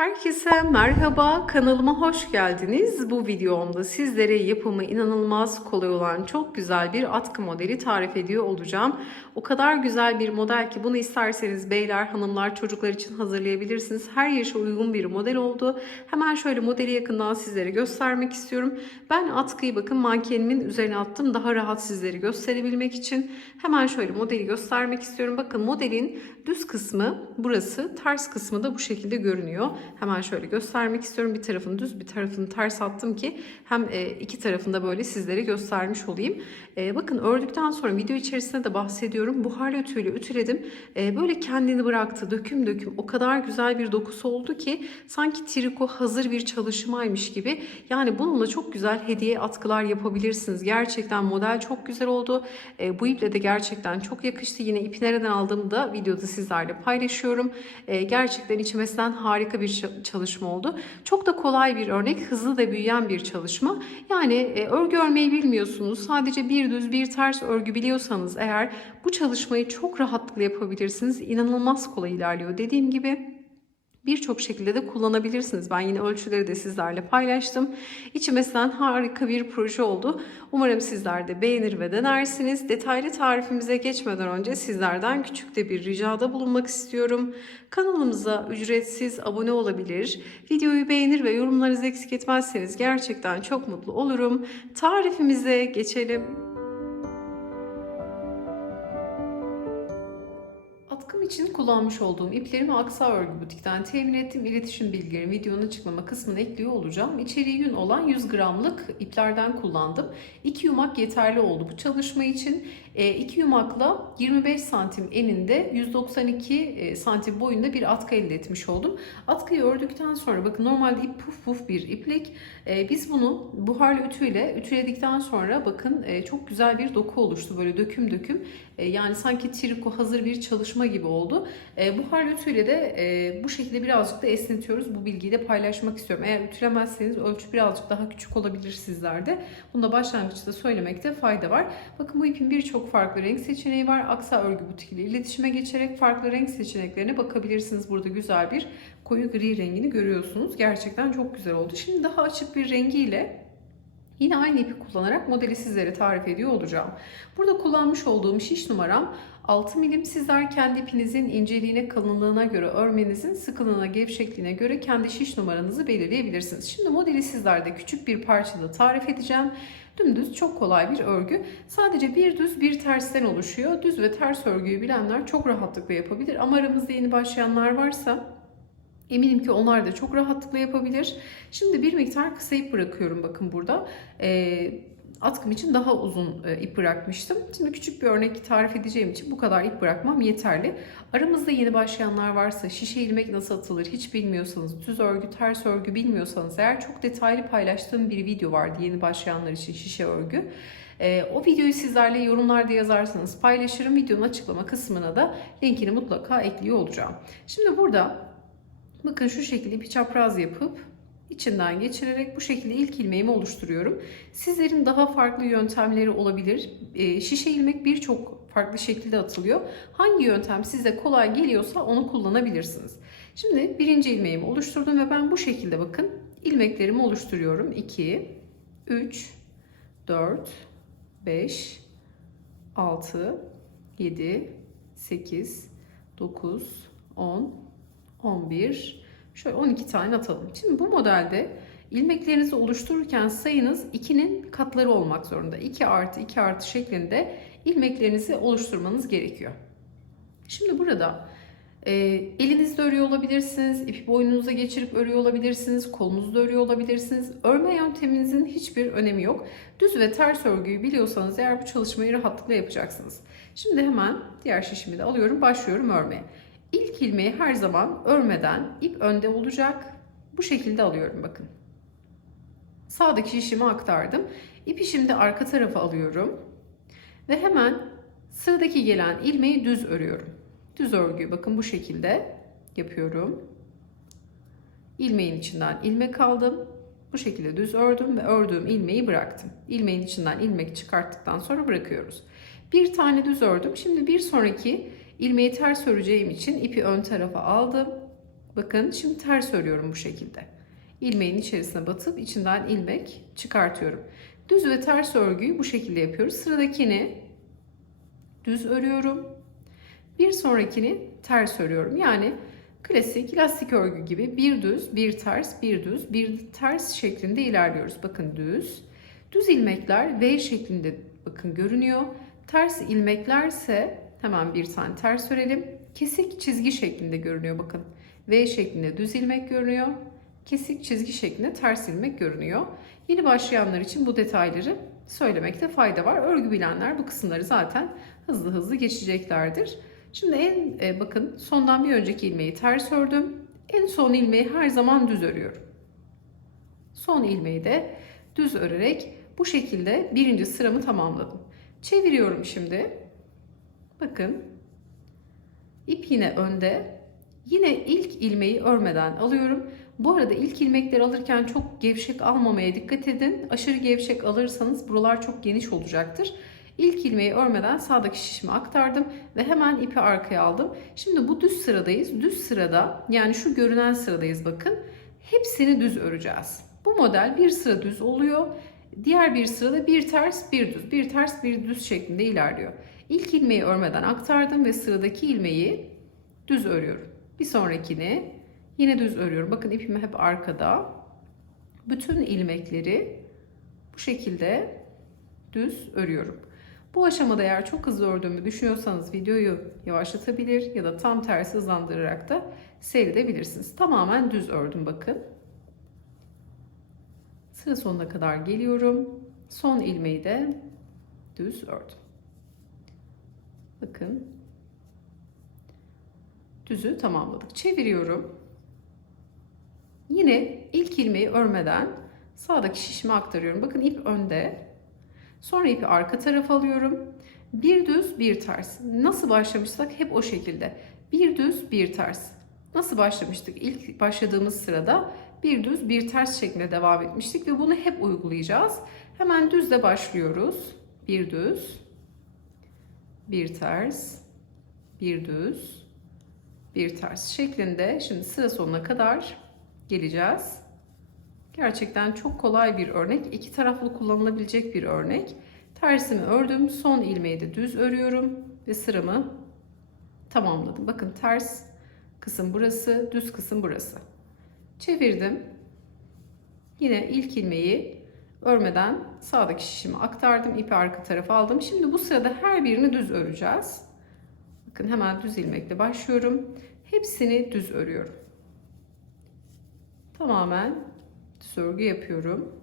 Herkese merhaba, kanalıma hoş geldiniz. Bu videomda sizlere yapımı inanılmaz kolay olan çok güzel bir atkı modeli tarif ediyor olacağım. O kadar güzel bir model ki bunu isterseniz beyler, hanımlar, çocuklar için hazırlayabilirsiniz. Her yaşa uygun bir model oldu. Hemen şöyle modeli yakından sizlere göstermek istiyorum. Ben atkıyı bakın mankenimin üzerine attım daha rahat sizlere gösterebilmek için. Hemen şöyle modeli göstermek istiyorum. Bakın modelin düz kısmı burası, ters kısmı da bu şekilde görünüyor. Hemen şöyle göstermek istiyorum. Bir tarafını düz bir tarafını ters attım ki hem e, iki tarafında böyle sizlere göstermiş olayım. E, bakın ördükten sonra video içerisinde de bahsediyorum. Buharlı ütüyle ütüledim. E, böyle kendini bıraktı. Döküm döküm. O kadar güzel bir dokusu oldu ki sanki triko hazır bir çalışmaymış gibi. Yani bununla çok güzel hediye atkılar yapabilirsiniz. Gerçekten model çok güzel oldu. Bu iple de gerçekten çok yakıştı. Yine ipi nereden aldığımı da videoda sizlerle paylaşıyorum. Gerçekten içimesinden harika bir çalışma oldu. Çok da kolay bir örnek, hızlı da büyüyen bir çalışma. Yani e, örgü örmeyi bilmiyorsunuz, sadece bir düz bir ters örgü biliyorsanız eğer bu çalışmayı çok rahatlıkla yapabilirsiniz. İnanılmaz kolay ilerliyor. Dediğim gibi birçok şekilde de kullanabilirsiniz. Ben yine ölçüleri de sizlerle paylaştım. İçimesinden harika bir proje oldu. Umarım sizler de beğenir ve denersiniz. Detaylı tarifimize geçmeden önce sizlerden küçük de bir ricada bulunmak istiyorum. Kanalımıza ücretsiz abone olabilir. Videoyu beğenir ve yorumlarınızı eksik etmezseniz gerçekten çok mutlu olurum. Tarifimize geçelim. İçin kullanmış olduğum iplerimi Aksa Örgü Butik'ten temin ettim. İletişim bilgilerimi videonun açıklama kısmına ekliyor olacağım. İçeriği yün olan 100 gramlık iplerden kullandım. 2 yumak yeterli oldu bu çalışma için. 2 yumakla 25 santim eninde 192 santim boyunda bir atkı elde etmiş oldum. Atkıyı ördükten sonra bakın normalde ip puf puf bir iplik. Biz bunu buharlı ütüyle ütüledikten sonra bakın çok güzel bir doku oluştu. Böyle döküm döküm. Yani sanki triko hazır bir çalışma gibi oldu. E, buhar ütüyle de e, bu şekilde birazcık da esnetiyoruz. Bu bilgiyi de paylaşmak istiyorum. Eğer ütülemezseniz ölçü birazcık daha küçük olabilir sizlerde. Bunu da başlangıçta söylemekte fayda var. Bakın bu ipin birçok farklı renk seçeneği var. Aksa Örgü Butik ile iletişime geçerek farklı renk seçeneklerine bakabilirsiniz. Burada güzel bir koyu gri rengini görüyorsunuz. Gerçekten çok güzel oldu. Şimdi daha açık bir rengiyle Yine aynı ipi kullanarak modeli sizlere tarif ediyor olacağım. Burada kullanmış olduğum şiş numaram 6 milim. Sizler kendi ipinizin inceliğine, kalınlığına göre, örmenizin sıkılığına, gevşekliğine göre kendi şiş numaranızı belirleyebilirsiniz. Şimdi modeli sizlerde küçük bir parçada tarif edeceğim. Dümdüz çok kolay bir örgü. Sadece bir düz bir tersten oluşuyor. Düz ve ters örgüyü bilenler çok rahatlıkla yapabilir. Ama aramızda yeni başlayanlar varsa Eminim ki onlar da çok rahatlıkla yapabilir. Şimdi bir miktar kısa ip bırakıyorum bakın burada. E, atkım için daha uzun e, ip bırakmıştım. Şimdi küçük bir örnek tarif edeceğim için bu kadar ip bırakmam yeterli. Aramızda yeni başlayanlar varsa şişe ilmek nasıl atılır hiç bilmiyorsanız, düz örgü, ters örgü bilmiyorsanız eğer çok detaylı paylaştığım bir video vardı yeni başlayanlar için şişe örgü. E, o videoyu sizlerle yorumlarda yazarsanız paylaşırım. Videonun açıklama kısmına da linkini mutlaka ekliyor olacağım. Şimdi burada Bakın şu şekilde bir çapraz yapıp içinden geçirerek bu şekilde ilk ilmeğimi oluşturuyorum. Sizlerin daha farklı yöntemleri olabilir. E, şişe ilmek birçok farklı şekilde atılıyor. Hangi yöntem size kolay geliyorsa onu kullanabilirsiniz. Şimdi birinci ilmeğimi oluşturdum ve ben bu şekilde bakın ilmeklerimi oluşturuyorum. 2, 3, 4, 5, 6, 7, 8, 9, 10, 11, şöyle 12 tane atalım. Şimdi bu modelde ilmeklerinizi oluştururken sayınız 2'nin katları olmak zorunda. 2 artı 2 artı şeklinde ilmeklerinizi oluşturmanız gerekiyor. Şimdi burada e, elinizde örüyor olabilirsiniz, ipi boynunuza geçirip örüyor olabilirsiniz, kolunuzda örüyor olabilirsiniz. Örme yönteminizin hiçbir önemi yok. Düz ve ters örgüyü biliyorsanız eğer bu çalışmayı rahatlıkla yapacaksınız. Şimdi hemen diğer şişimi de alıyorum, başlıyorum örmeye. İlk ilmeği her zaman örmeden ip önde olacak. Bu şekilde alıyorum bakın. Sağdaki şişimi aktardım. İpi şimdi arka tarafa alıyorum. Ve hemen sıradaki gelen ilmeği düz örüyorum. Düz örgüyü bakın bu şekilde yapıyorum. İlmeğin içinden ilmek aldım. Bu şekilde düz ördüm ve ördüğüm ilmeği bıraktım. İlmeğin içinden ilmek çıkarttıktan sonra bırakıyoruz. Bir tane düz ördüm. Şimdi bir sonraki İlmeği ters öreceğim için ipi ön tarafa aldım Bakın şimdi ters örüyorum bu şekilde. İlmeğin içerisine batıp içinden ilmek çıkartıyorum. Düz ve ters örgüyü bu şekilde yapıyoruz. Sıradakini düz örüyorum. Bir sonrakini ters örüyorum. Yani klasik lastik örgü gibi bir düz, bir ters, bir düz, bir ters şeklinde ilerliyoruz. Bakın düz. Düz ilmekler V şeklinde bakın görünüyor. Ters ilmeklerse hemen bir tane ters örelim. Kesik çizgi şeklinde görünüyor bakın. V şeklinde düz ilmek görünüyor. Kesik çizgi şeklinde ters ilmek görünüyor. Yeni başlayanlar için bu detayları söylemekte fayda var. Örgü bilenler bu kısımları zaten hızlı hızlı geçeceklerdir. Şimdi en e, bakın sondan bir önceki ilmeği ters ördüm. En son ilmeği her zaman düz örüyorum. Son ilmeği de düz örerek bu şekilde birinci sıramı tamamladım. Çeviriyorum şimdi. Bakın. ip yine önde. Yine ilk ilmeği örmeden alıyorum. Bu arada ilk ilmekleri alırken çok gevşek almamaya dikkat edin. Aşırı gevşek alırsanız buralar çok geniş olacaktır. İlk ilmeği örmeden sağdaki şişimi aktardım ve hemen ipi arkaya aldım. Şimdi bu düz sıradayız. Düz sırada yani şu görünen sıradayız bakın. Hepsini düz öreceğiz. Bu model bir sıra düz oluyor. Diğer bir sırada bir ters bir düz, bir ters bir düz şeklinde ilerliyor. İlk ilmeği örmeden aktardım ve sıradaki ilmeği düz örüyorum. Bir sonrakini yine düz örüyorum. Bakın ipim hep arkada. Bütün ilmekleri bu şekilde düz örüyorum. Bu aşamada eğer çok hızlı ördüğümü düşünüyorsanız videoyu yavaşlatabilir ya da tam tersi hızlandırarak da seyredebilirsiniz. Tamamen düz ördüm bakın. Sıra sonuna kadar geliyorum. Son ilmeği de düz ördüm. Bakın. Düzü tamamladık. Çeviriyorum. Yine ilk ilmeği örmeden sağdaki şişime aktarıyorum. Bakın ip önde. Sonra ipi arka tarafa alıyorum. Bir düz, bir ters. Nasıl başlamışsak hep o şekilde. Bir düz, bir ters. Nasıl başlamıştık? İlk başladığımız sırada bir düz, bir ters şeklinde devam etmiştik ve bunu hep uygulayacağız. Hemen düzle başlıyoruz. Bir düz, bir ters, bir düz, bir ters şeklinde şimdi sıra sonuna kadar geleceğiz. Gerçekten çok kolay bir örnek. İki taraflı kullanılabilecek bir örnek. Tersimi ördüm. Son ilmeği de düz örüyorum ve sıramı tamamladım. Bakın ters kısım burası, düz kısım burası. Çevirdim. Yine ilk ilmeği örmeden sağdaki şişimi aktardım. ipi arka tarafa aldım. Şimdi bu sırada her birini düz öreceğiz. Bakın hemen düz ilmekle başlıyorum. Hepsini düz örüyorum. Tamamen düz örgü yapıyorum.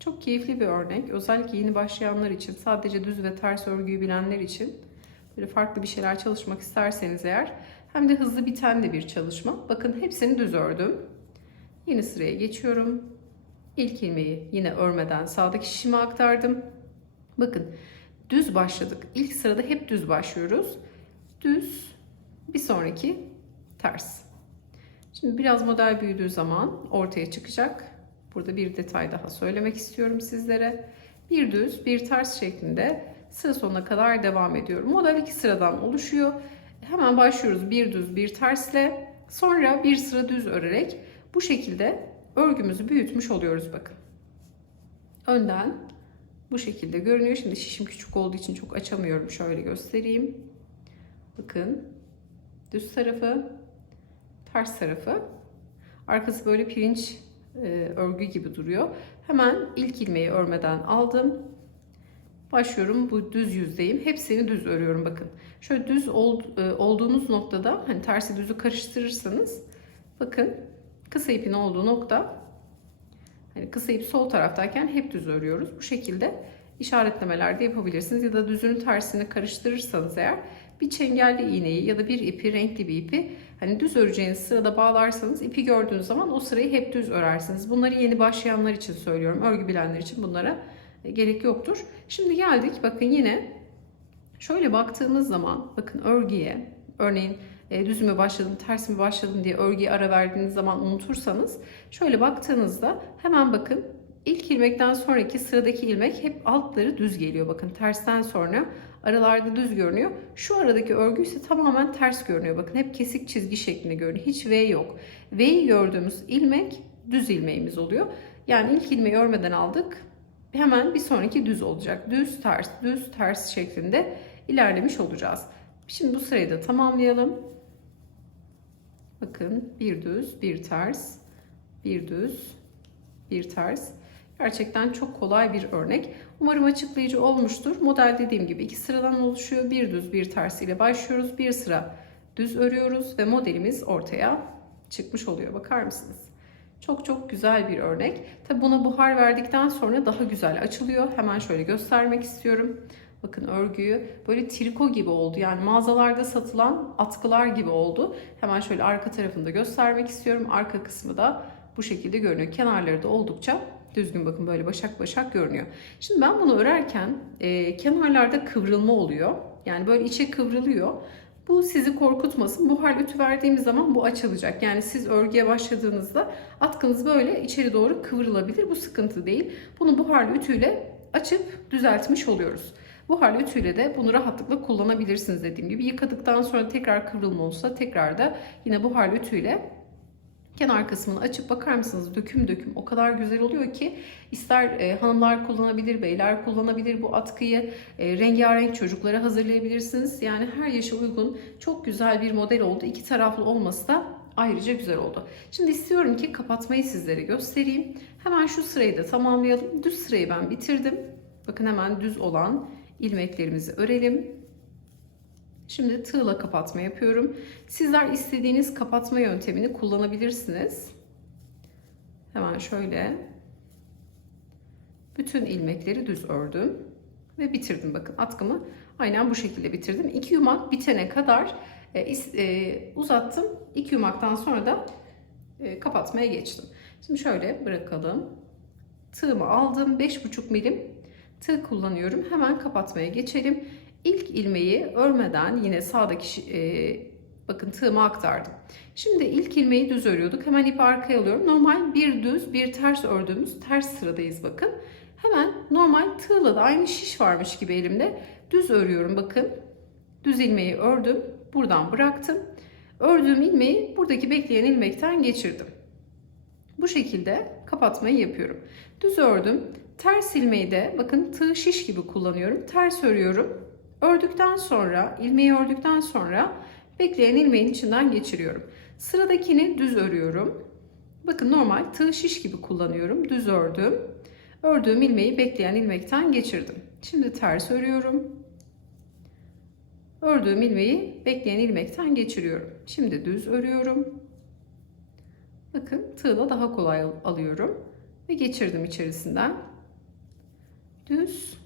Çok keyifli bir örnek. Özellikle yeni başlayanlar için, sadece düz ve ters örgüyü bilenler için böyle farklı bir şeyler çalışmak isterseniz eğer hem de hızlı biten de bir çalışma. Bakın hepsini düz ördüm. Yeni sıraya geçiyorum. İlk ilmeği yine örmeden sağdaki şişime aktardım. Bakın düz başladık. İlk sırada hep düz başlıyoruz. Düz, bir sonraki ters. Şimdi biraz model büyüdüğü zaman ortaya çıkacak. Burada bir detay daha söylemek istiyorum sizlere. Bir düz, bir ters şeklinde sıra sonuna kadar devam ediyorum. Model iki sıradan oluşuyor. Hemen başlıyoruz bir düz, bir tersle. Sonra bir sıra düz örerek bu şekilde örgümüzü büyütmüş oluyoruz bakın. Önden bu şekilde görünüyor. Şimdi şişim küçük olduğu için çok açamıyorum. Şöyle göstereyim. Bakın. Düz tarafı, ters tarafı. Arkası böyle pirinç e, örgü gibi duruyor. Hemen ilk ilmeği örmeden aldım. Başlıyorum bu düz yüzdeyim. Hepsini düz örüyorum bakın. Şöyle düz ol, e, olduğunuz noktada hani tersi düzü karıştırırsanız bakın kısa ipin olduğu nokta hani kısa ip sol taraftayken hep düz örüyoruz. Bu şekilde işaretlemeler de yapabilirsiniz ya da düzünün tersini karıştırırsanız eğer bir çengelli iğneyi ya da bir ipi renkli bir ipi hani düz öreceğiniz sırada bağlarsanız ipi gördüğünüz zaman o sırayı hep düz örersiniz. Bunları yeni başlayanlar için söylüyorum. Örgü bilenler için bunlara e, gerek yoktur. Şimdi geldik bakın yine şöyle baktığımız zaman bakın örgüye örneğin e, düz mü başladım ters mi başladım diye örgüye ara verdiğiniz zaman unutursanız şöyle baktığınızda hemen bakın ilk ilmekten sonraki sıradaki ilmek hep altları düz geliyor. Bakın tersten sonra Aralarda düz görünüyor. Şu aradaki örgü ise tamamen ters görünüyor. Bakın hep kesik çizgi şeklinde görünüyor. Hiç V yok. V'yi gördüğümüz ilmek düz ilmeğimiz oluyor. Yani ilk ilmeği örmeden aldık. Hemen bir sonraki düz olacak. Düz ters düz ters şeklinde ilerlemiş olacağız. Şimdi bu sırayı da tamamlayalım. Bakın bir düz, bir ters, bir düz, bir ters. Gerçekten çok kolay bir örnek. Umarım açıklayıcı olmuştur. Model dediğim gibi iki sıradan oluşuyor. Bir düz, bir ters ile başlıyoruz. Bir sıra düz örüyoruz ve modelimiz ortaya çıkmış oluyor. Bakar mısınız? Çok çok güzel bir örnek. Tabi buna buhar verdikten sonra daha güzel açılıyor. Hemen şöyle göstermek istiyorum. Bakın örgüyü böyle triko gibi oldu. Yani mağazalarda satılan atkılar gibi oldu. Hemen şöyle arka tarafını da göstermek istiyorum. Arka kısmı da bu şekilde görünüyor. Kenarları da oldukça düzgün bakın böyle başak başak görünüyor. Şimdi ben bunu örerken e, kenarlarda kıvrılma oluyor. Yani böyle içe kıvrılıyor. Bu sizi korkutmasın. Buhar ütü verdiğimiz zaman bu açılacak. Yani siz örgüye başladığınızda atkınız böyle içeri doğru kıvrılabilir. Bu sıkıntı değil. Bunu buharlı ütüyle açıp düzeltmiş oluyoruz. Buharlı ütüyle de bunu rahatlıkla kullanabilirsiniz dediğim gibi. Yıkadıktan sonra tekrar kıvrılma olsa tekrar da yine buharlı ütüyle kenar kısmını açıp bakar mısınız döküm döküm o kadar güzel oluyor ki ister e, hanımlar kullanabilir, beyler kullanabilir bu atkıyı. E, rengarenk çocuklara hazırlayabilirsiniz. Yani her yaşa uygun çok güzel bir model oldu. İki taraflı olması da ayrıca güzel oldu. Şimdi istiyorum ki kapatmayı sizlere göstereyim. Hemen şu sırayı da tamamlayalım. Düz sırayı ben bitirdim. Bakın hemen düz olan ilmeklerimizi örelim. Şimdi tığla kapatma yapıyorum. Sizler istediğiniz kapatma yöntemini kullanabilirsiniz. Hemen şöyle bütün ilmekleri düz ördüm ve bitirdim. Bakın atkımı aynen bu şekilde bitirdim. İki yumak bitene kadar e, e, uzattım. İki yumaktan sonra da e, kapatmaya geçtim. Şimdi şöyle bırakalım. Tığımı aldım. 5,5 milim tığ kullanıyorum. Hemen kapatmaya geçelim. İlk ilmeği örmeden yine sağdaki e, bakın tığıma aktardım. Şimdi ilk ilmeği düz örüyorduk. Hemen ipi arkaya alıyorum. Normal bir düz bir ters ördüğümüz ters sıradayız bakın. Hemen normal tığla da aynı şiş varmış gibi elimde düz örüyorum bakın. Düz ilmeği ördüm. Buradan bıraktım. Ördüğüm ilmeği buradaki bekleyen ilmekten geçirdim. Bu şekilde kapatmayı yapıyorum. Düz ördüm. Ters ilmeği de bakın tığ şiş gibi kullanıyorum. Ters örüyorum. Ördükten sonra, ilmeği ördükten sonra bekleyen ilmeğin içinden geçiriyorum. Sıradakini düz örüyorum. Bakın normal tığ şiş gibi kullanıyorum. Düz ördüm. Ördüğüm ilmeği bekleyen ilmekten geçirdim. Şimdi ters örüyorum. Ördüğüm ilmeği bekleyen ilmekten geçiriyorum. Şimdi düz örüyorum. Bakın tığla daha kolay alıyorum ve geçirdim içerisinden. Düz,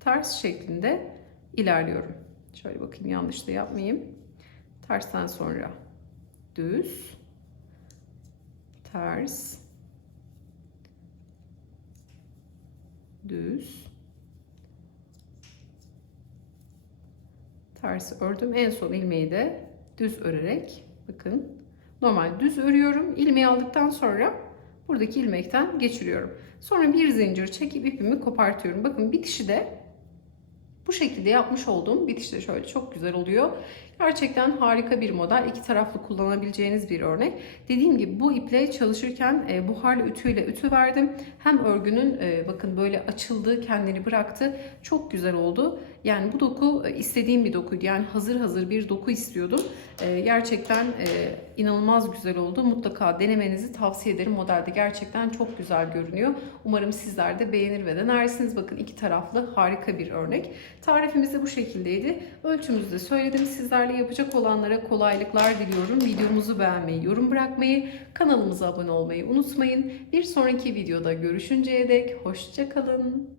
ters şeklinde ilerliyorum. Şöyle bakayım yanlış da yapmayayım. Tersten sonra düz, ters, düz, ters ördüm. En son ilmeği de düz örerek bakın normal düz örüyorum. İlmeği aldıktan sonra buradaki ilmekten geçiriyorum. Sonra bir zincir çekip ipimi kopartıyorum. Bakın bitişi de bu şekilde yapmış olduğum bitiş de şöyle çok güzel oluyor. Gerçekten harika bir model. iki taraflı kullanabileceğiniz bir örnek. Dediğim gibi bu iple çalışırken e, buharlı ütüyle ütü verdim. Hem örgünün e, bakın böyle açıldı, kendini bıraktı. Çok güzel oldu. Yani bu doku e, istediğim bir dokuydu. Yani hazır hazır bir doku istiyordum. E, gerçekten e, inanılmaz güzel oldu. Mutlaka denemenizi tavsiye ederim. Modelde gerçekten çok güzel görünüyor. Umarım sizler de beğenir ve denersiniz. Bakın iki taraflı harika bir örnek. Tarifimiz de bu şekildeydi. Ölçümüzü de söyledim. Sizlerle yapacak olanlara kolaylıklar diliyorum. Videomuzu beğenmeyi, yorum bırakmayı, kanalımıza abone olmayı unutmayın. Bir sonraki videoda görüşünceye dek hoşçakalın.